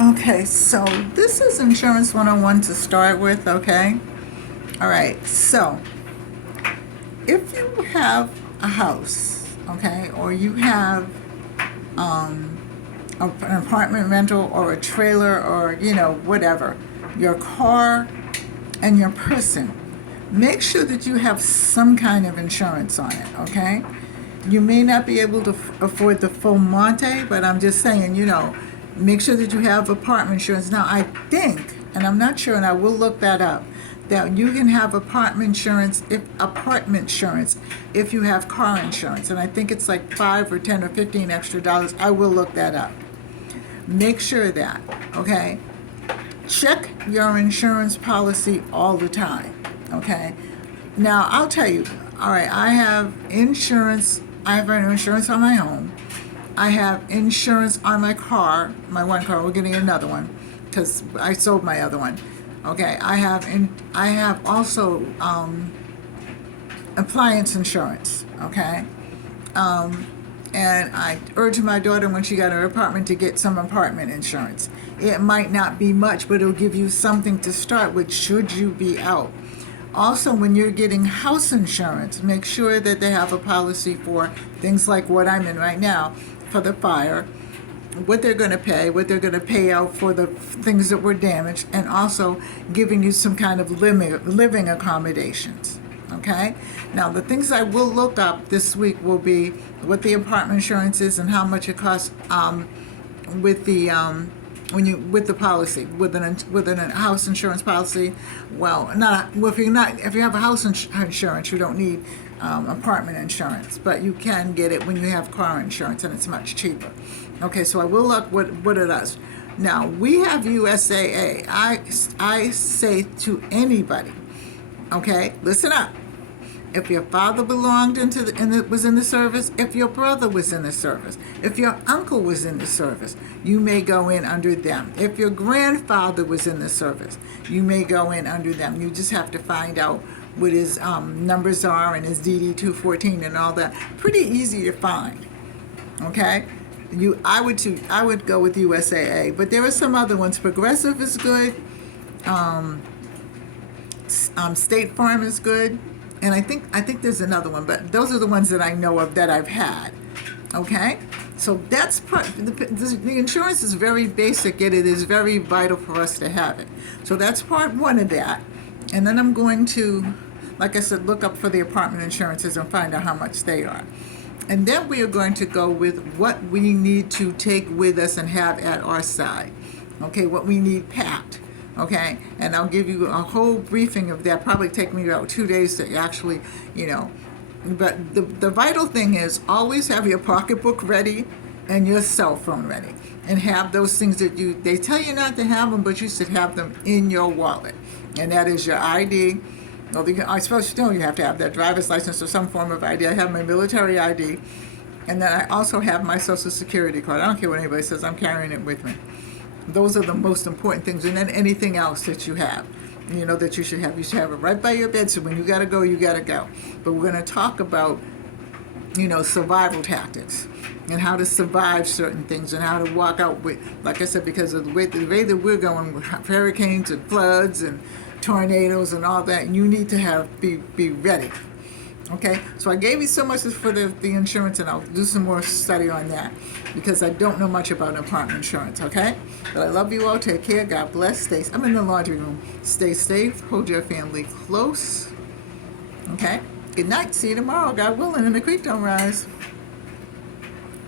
Okay, so this is Insurance 101 to start with, okay? All right, so if you have a house, okay, or you have an apartment rental or a trailer or, whatever, your car and your person, make sure that you have some kind of insurance on it, okay? You may not be able to afford the full Monte, but I'm just saying, make sure that you have apartment insurance. Now, I think, and I'm not sure, and I will look that up, that you can have apartment insurance if you have car insurance, and I think it's like 5 or 10 or 15 extra dollars. I will look that up. Make sure of that, okay? Check your insurance policy all the time, okay? Now, I'll tell you, all right, I have insurance on my home. I have insurance on my car, my one car. We're getting another one because I sold my other one. Okay, I have also appliance insurance. Okay, and I urge my daughter when she got her apartment to get some apartment insurance. It might not be much, but it'll give you something to start with should you be out. Also, when you're getting house insurance, make sure that they have a policy for things like what I'm in right now for the fire, what they're going to pay, what they're going to pay out for the things that were damaged, and also giving you some kind of living accommodations. Okay? Now, the things I will look up this week will be what the apartment insurance is and how much it costs with the with the policy with a house insurance policy. Well, if you have a house insurance, you don't need apartment insurance, but you can get it when you have car insurance, and it's much cheaper. Okay, so I will look what it does. Now, we have USAA. I say to anybody, okay, listen up. If your father belonged was in the service, if your brother was in the service, if your uncle was in the service, you may go in under them. If your grandfather was in the service, you may go in under them. You just have to find out what his numbers are and his DD 214 and all that. Pretty easy to find. Okay, I would go with USAA, but there are some other ones. Progressive is good. State Farm is good. And I think there's another one, but those are the ones that I know of that I've had. Okay, so that's the insurance is very basic, yet it is very vital for us to have it. So that's part one of that, and then I'm going to, like I said, look up for the apartment insurances and find out how much they are. And then we are going to go with what we need to take with us and have at our side. Okay, what we need packed. Okay, and I'll give you a whole briefing of that. Probably take me about 2 days to actually, But the vital thing is always have your pocketbook ready and your cell phone ready, and have those things that they tell you not to have them, but you should have them in your wallet, and that is your ID. Well, I suppose you have to have that driver's license or some form of ID. I have my military ID, and then I also have my Social Security card. I don't care what anybody says. I'm carrying it with me. Those are the most important things, and then anything else that you have, that you should have. You should have it right by your bed, so when you got to go, you got to go. But we're going to talk about, survival tactics and how to survive certain things and how to walk out with, like I said, because of the way that we're going with hurricanes and floods and tornadoes and all that, you need to be ready. Okay, so I gave you so much for the insurance, and I'll do some more study on that because I don't know much about apartment insurance, okay? But I love you all. Take care. God bless. I'm in the laundry room. Stay safe. Hold your family close. Okay? Good night. See you tomorrow, God willing, and the creek don't rise.